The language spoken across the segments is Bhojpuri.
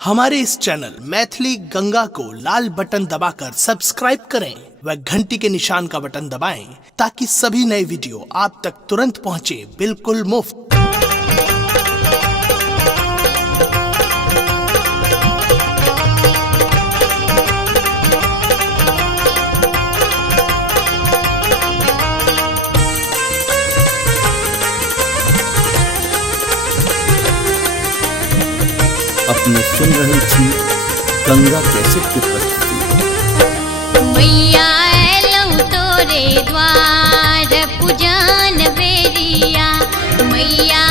हमारे इस चैनल मैथिली गंगा को लाल बटन दबाकर सब्सक्राइब करें व घंटी के निशान का बटन दबाएं ताकि सभी नए वीडियो आप तक तुरंत पहुंचे बिल्कुल मुफ्त। अपने सुन रहे थी गंगा कैसेट की प्रस्तुति। मैया एलौं तोरे द्वार पूजन बेरिया, मैया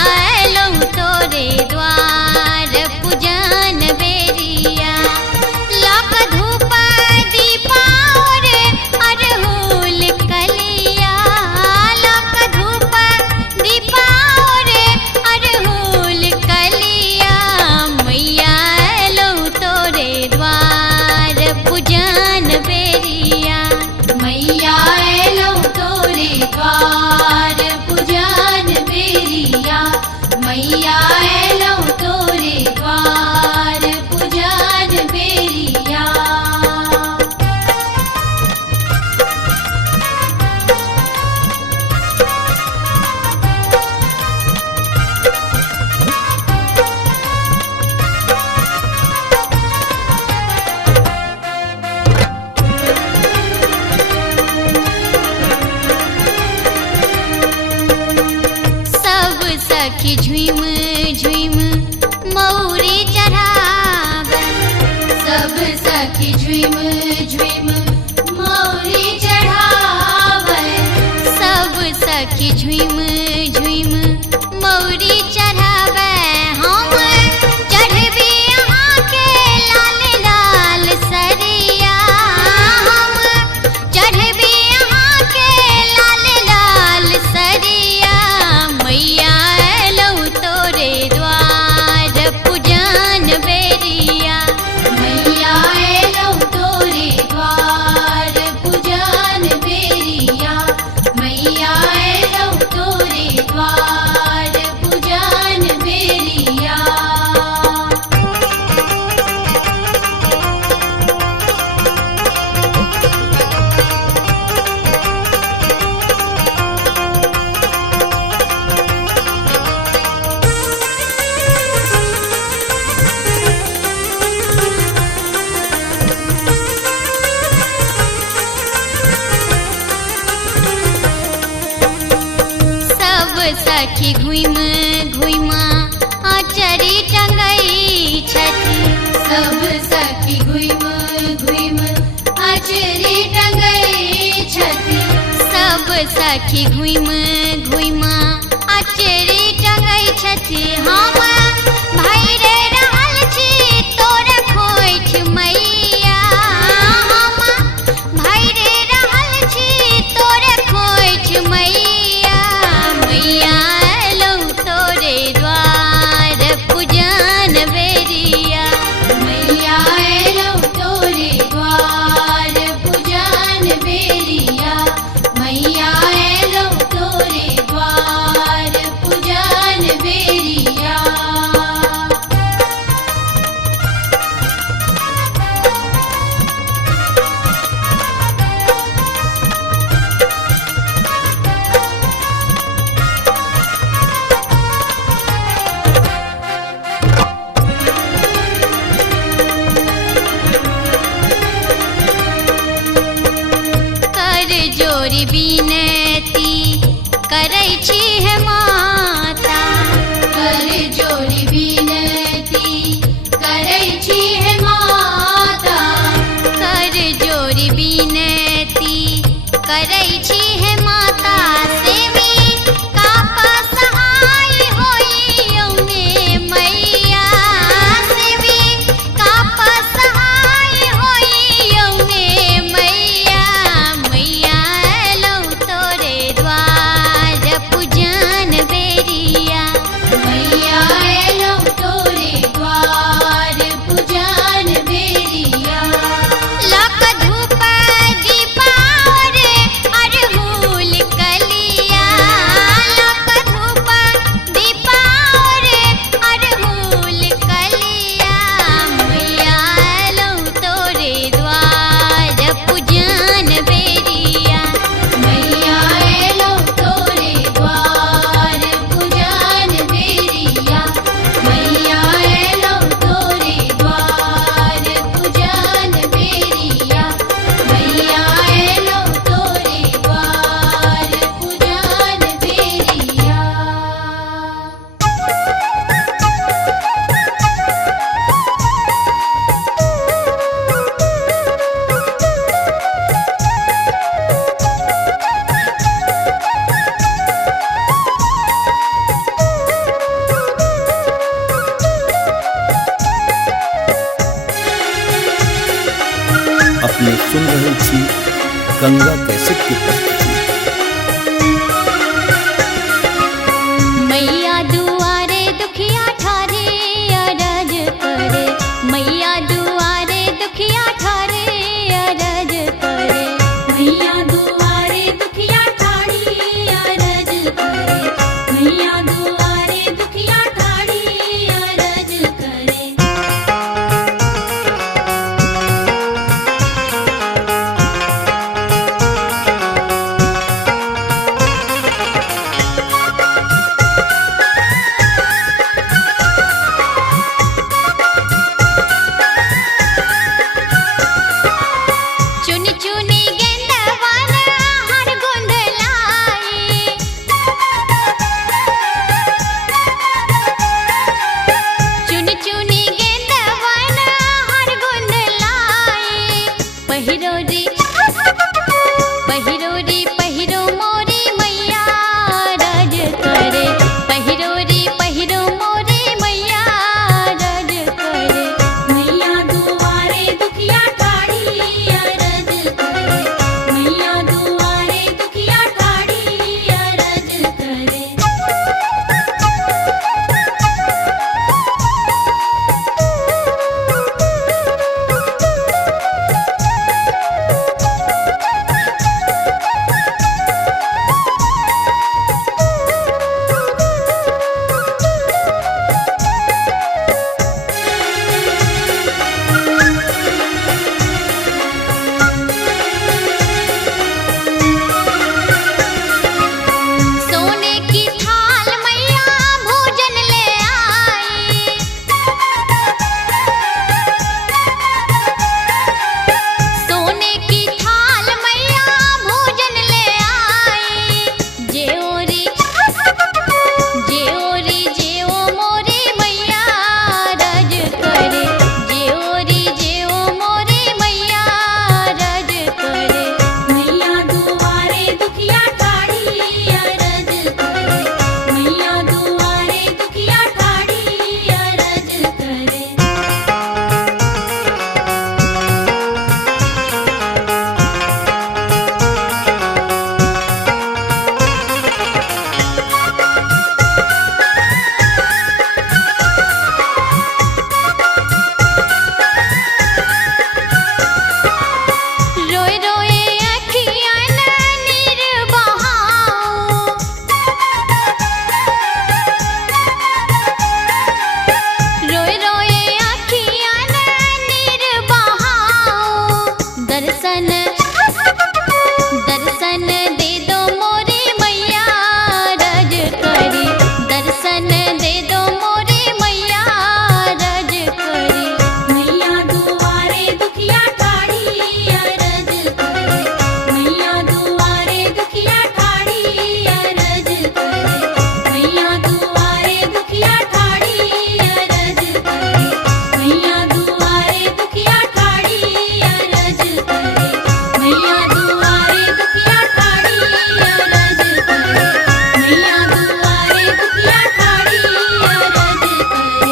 एलौं तोरे द्वार पूजन बेरिया। लक धूप दीपा रे अरहुल कलिया, लक धूप दीपा रे अरहुल कलिया। मैया एलौं तोरे द्वार पूजन बेरिया, मैया एलौं तोरे द्वार पूजन बेरिया, मैया एलौं तोरे द्वार पूजन बेरिया। सब सखी झुम झुम मौरी चढ़ावे, सब सखी झुम झुम मौरी चढ़ावे, सब सखी झुम झुम मौरी चढ़ावे। हम चढ़बी अहाँ के लाल लाल सरिया, हम चढ़बी अहाँ के लाल लाल सरिया। मैया एलौं तोरे द्वार पूजन बेरिया, मैया एलौं तोरे द्वार पूजन बेरिया, मैया एलौं तोरे द्वार पूजन बेरिया। सब सखी घुम घुम आचरी टंगई छथि, सब सखी घुम घुम आचरी टंगई छथि, सब सखी घुम घुम आचरी टंगई छथि। हम भैरे रहल छी तोर खोइठ मैया, हम भैरे रहल छी तोर खोइठ मैया। मैया एलौं तोरे द्वार पूजन बेरिया, मैया एलौं तोरे द्वार पूजन बेरिया, मैया एलौं तोरे द्वार पूजन बेरिया। अपने सुन रहल छी गंगा कैसेट की प्रस्तुति। मैया दुआरे दुखिया ठारे अरज करे, मैया दुआरे दुखिया ठारे अरज करे, मैया दुआरे दुखिया ठाड़ी अरज करे, मैया दुआरे दुखिया ठाड़ी अरज करे। चुनी चुनी गेंदवाना हर गुंदलाई, चुनी चुनी गेंदवाना हर गुंदलाई, पहिरो री पहिरो मोरी मैया रज करे, पहिरो मोरी मैया रज करे, मैया दुआरे दुखिया ठाड़ी अरज करे, मैया दुआरे दुखिया ठाड़ी अरज करे। सोने की थाल मैया भोजन ले आई, सोने की थाल मैया भोजन ले आई, जेओरी जेओ मोरे मैया रज करे, जेओ मोरे मैया रज करे, मैया दुआरे दुखिया ठाड़ी अरज करे, मैया दुआरे दुखिया ठाड़ी अरज करे। रोए रोए अखियाँ नीर बहाऊं, रोए रोए अखियाँ नीर बहाऊं, दर्शन दे दो मोरे मैया रज करे, दर्शन दे दो मोरे मैया रज करे, मैया दुआरे दुखिया ठाड़ी अरज करे, मैया दुआरे दुखिया ठाड़ी अरज करे, मैया दुआरे दुखिया ठाड़ी अरज करे, मैया दुआरे दुखिया ठाड़ी अरज करे, मैया दुआरे दुखिया ठाड़ी अरज करे, मैया दुआरे दुखिया ठाड़ी अरज करे।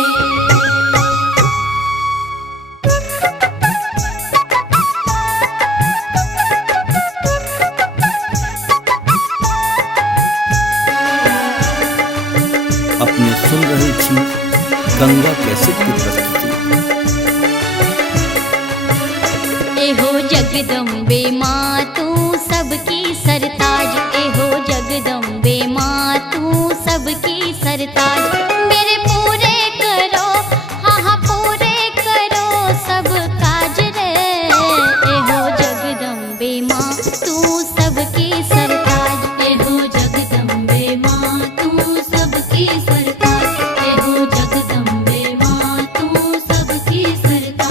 अपने सुन रहल छी गंगा कैसेट की प्रस्तुति। एहो जगदम्बे माँ तू सबकी सरताज, एहो जगदम्बे माँ तू सबकी सरताज, मेरे पूरे करो हाँ पूरे करो सब काज रे, एहो जगदम्बे माँ तू सबकी सरताज, एहो जगदम्बे माँ तू सबकी सरताज, एहो जगदम्बे माँ तू सबकी सरताज।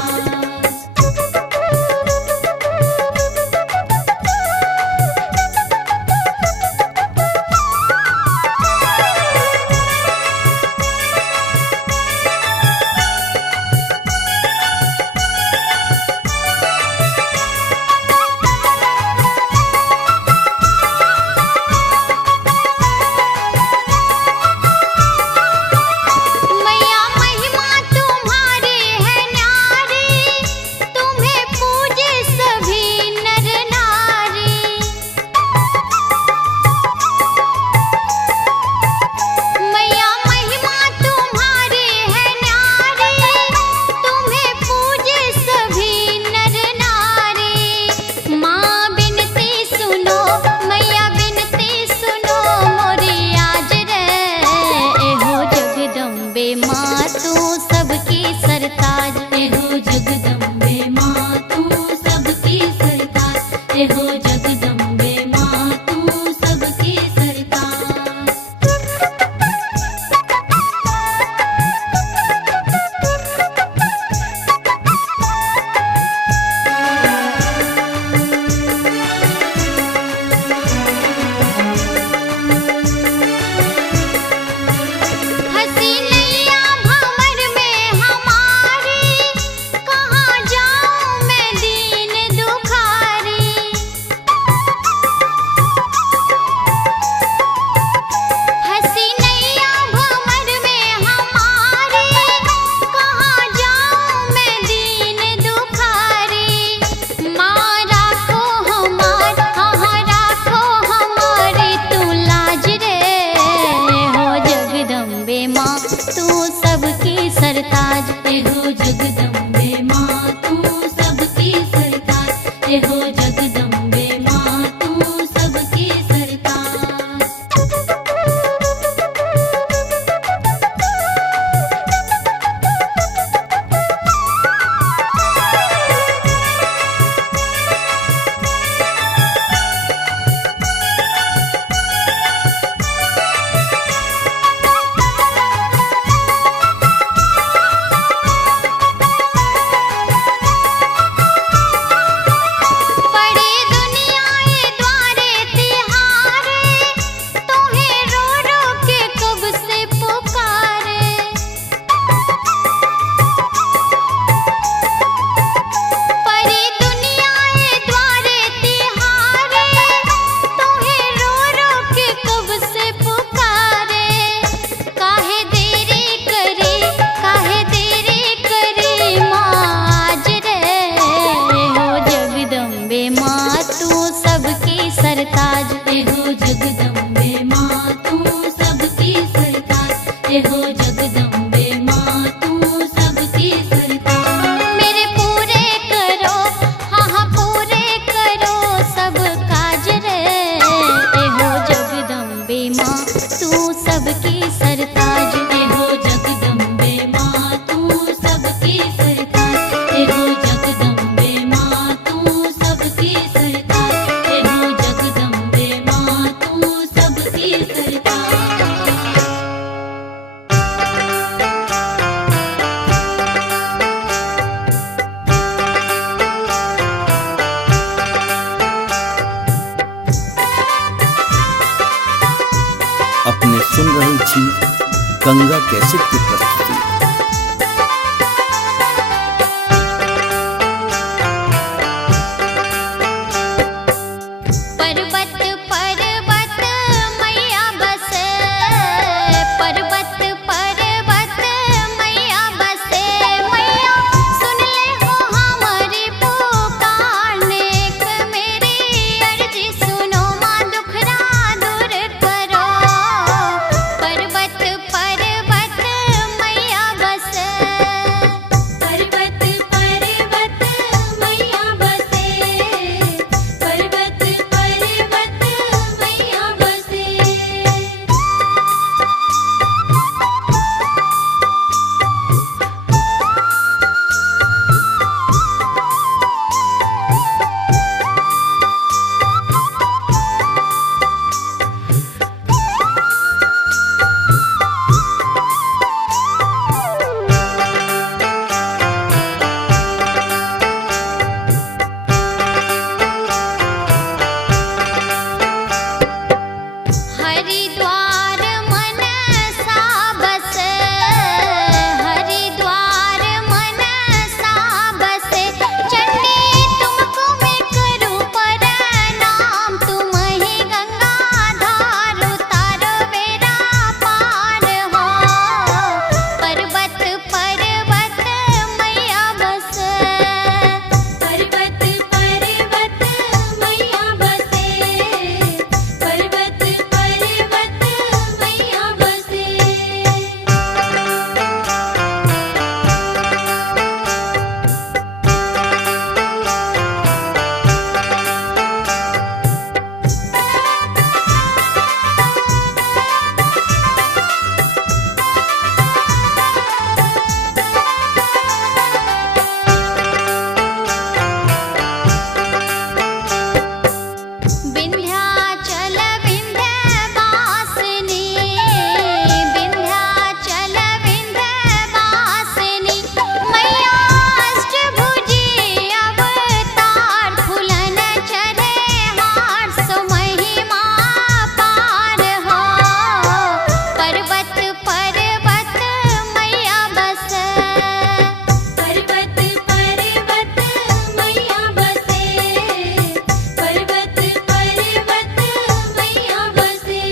गंगा कैसेट की प्रस्तुति। पर्वत पर्वत मैया बसे, पर्वत पर्वत मैया बसे। मैया सुन ले हो हमारी पुकार, नेक मेरी अर्जी सुनो, माँ दुखरा दूर करो। पर्वत पर्वत मैया बसे, पर्वत पर्वत मैया बसे, पर्वत पर्वत मैया बसे। हरिद्वार मनसा बसे, हरिद्वार मनसा बसे। चंडी तुमको मैं करूं प्रणाम, तुम ही गंगाधार उतारो बेड़ा पार हो। पर्वत पर्वत मैया बसे, पर्वत पर्वत मैया बसे, पर्वत पर्वत मैया बसे। विंध्याचल विंध्यवासिनी, विंध्याचल विंध्यवासिनी। मैया अष्टभुजी अवतार, फूलन चढ़े हार, सो महिमा पार हो। पर्वत पर्वत मैया बसे, पर्वत पर्वत मैया बसे, पर्वत पर्वत मैया बसे।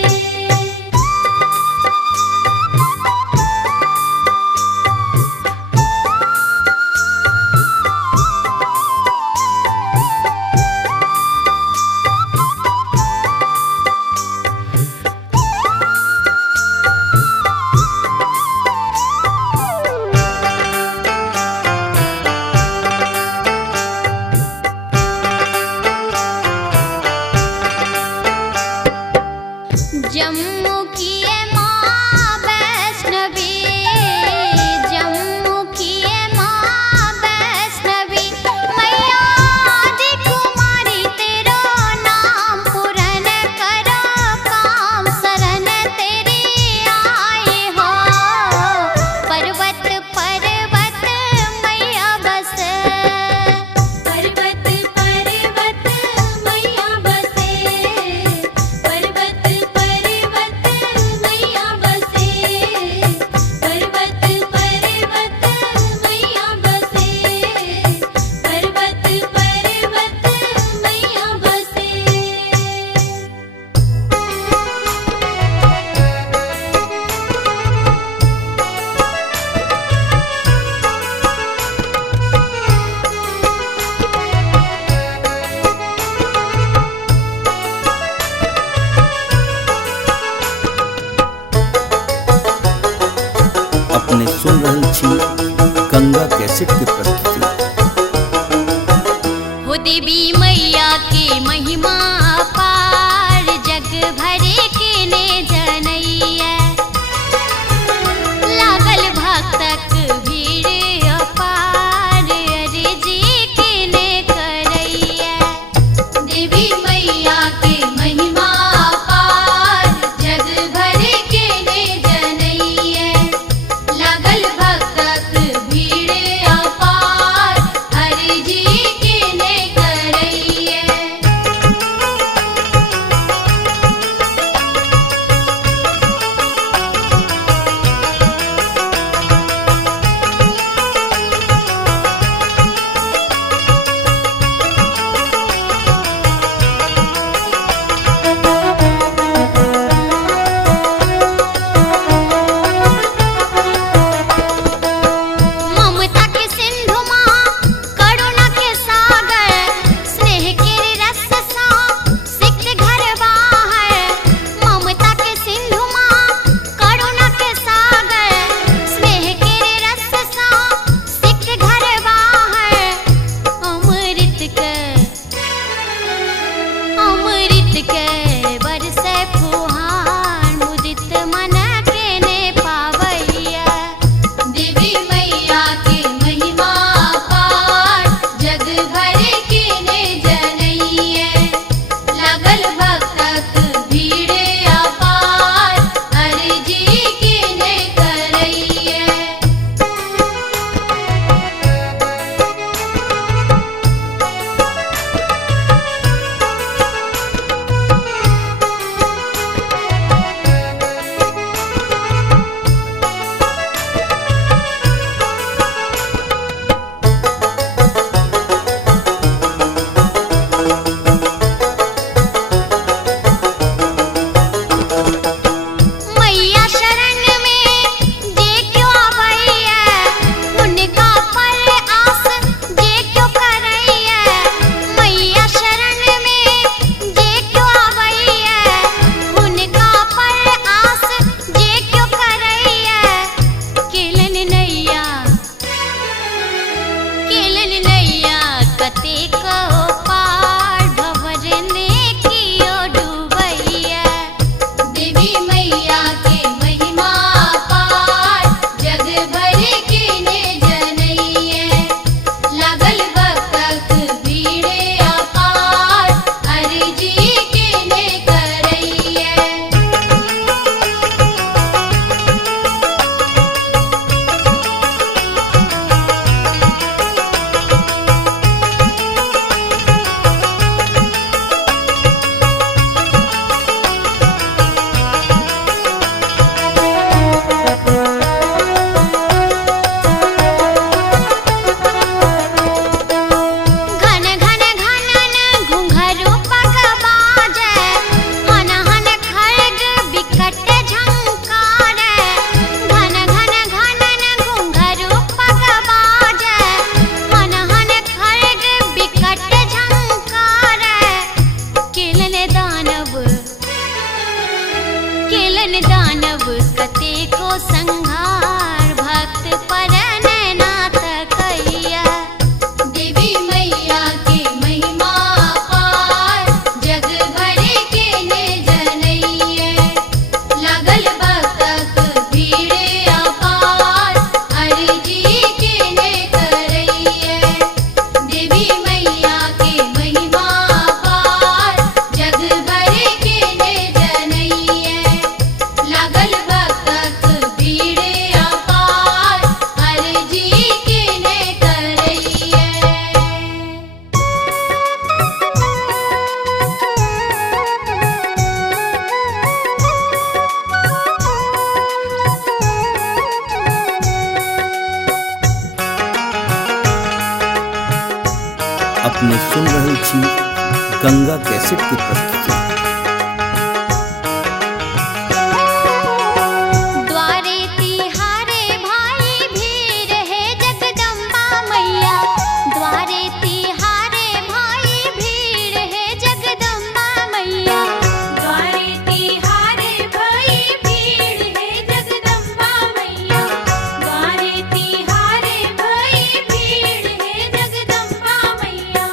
जम्मू की ये माँ वैष्णवी, जम्मू की ये माँ वैष्णवी। मैया आदि कुमारी तेरो नाम, पूरन करो काम, शरण तेरी आए हो। पर्वत पर्वत मैया बसे, पर्वत पर्वत मैया बसे, पर्वत पर्वत मैया बसे, पर्वत पर्वत मैया बसे, पर्वत पर्वत मैया बसे। अपने सुन रहल छी गंगा कैसेट की प्रस्तुति। हो देवी मैया के महिमा पार, जग भरे के ने जनैया। लागल भक्तक भीड़ अपार, अर्जी के ने करैया। देवी मैया के महिमा पार, जग भरे के ने जनैया। लागल भक्तक भीड़ अपार, कतेको पार भंवर ने कियो डूबैया। देवी मैया के महिमा पार जग भर के ने जनैया। लागल भक्तक भीड़े अपार अर्जी के ने करैया। घन घन घनन घुंघरू पग बाजे, हन हन खड्ग बिकट झंकारे। घन घन घनन घुंघरू पग बाजे, हन हन खड्ग बिकट झंकारे। केलन दानव कतेको संहार भक्त पर नैनाथ कैया। देवी मैया के महिमा पार जग भर के ने जनैया। लागल भक्तक भीड़े अपार अर्जी के ने करैया। देवी मैया के महिमा पार जग भर के ने जनैया। लागल भक्तक भीड़े अपार अर्जी के ने करैया। अपने सुन रहल छी गंगा कैसेट की प्रस्तुति। द्वारे तिहारे भाई भीड़ है जगदम्बा मैया। द्वारे तिहारे भाई भीड़ है जगदम्बा मैया। द्वारे तिहारे भाई भीड़ है जगदम्बा मैया। द्वारे तिहारे भाई भीड़ है जगदम्बा मैया।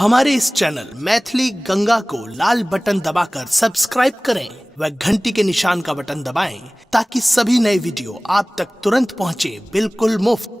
हमारे इस चैनल मैथिली गंगा को लाल बटन दबाकर सब्सक्राइब करें व घंटी के निशान का बटन दबाएं ताकि सभी नए वीडियो आप तक तुरंत पहुंचे बिल्कुल मुफ्त।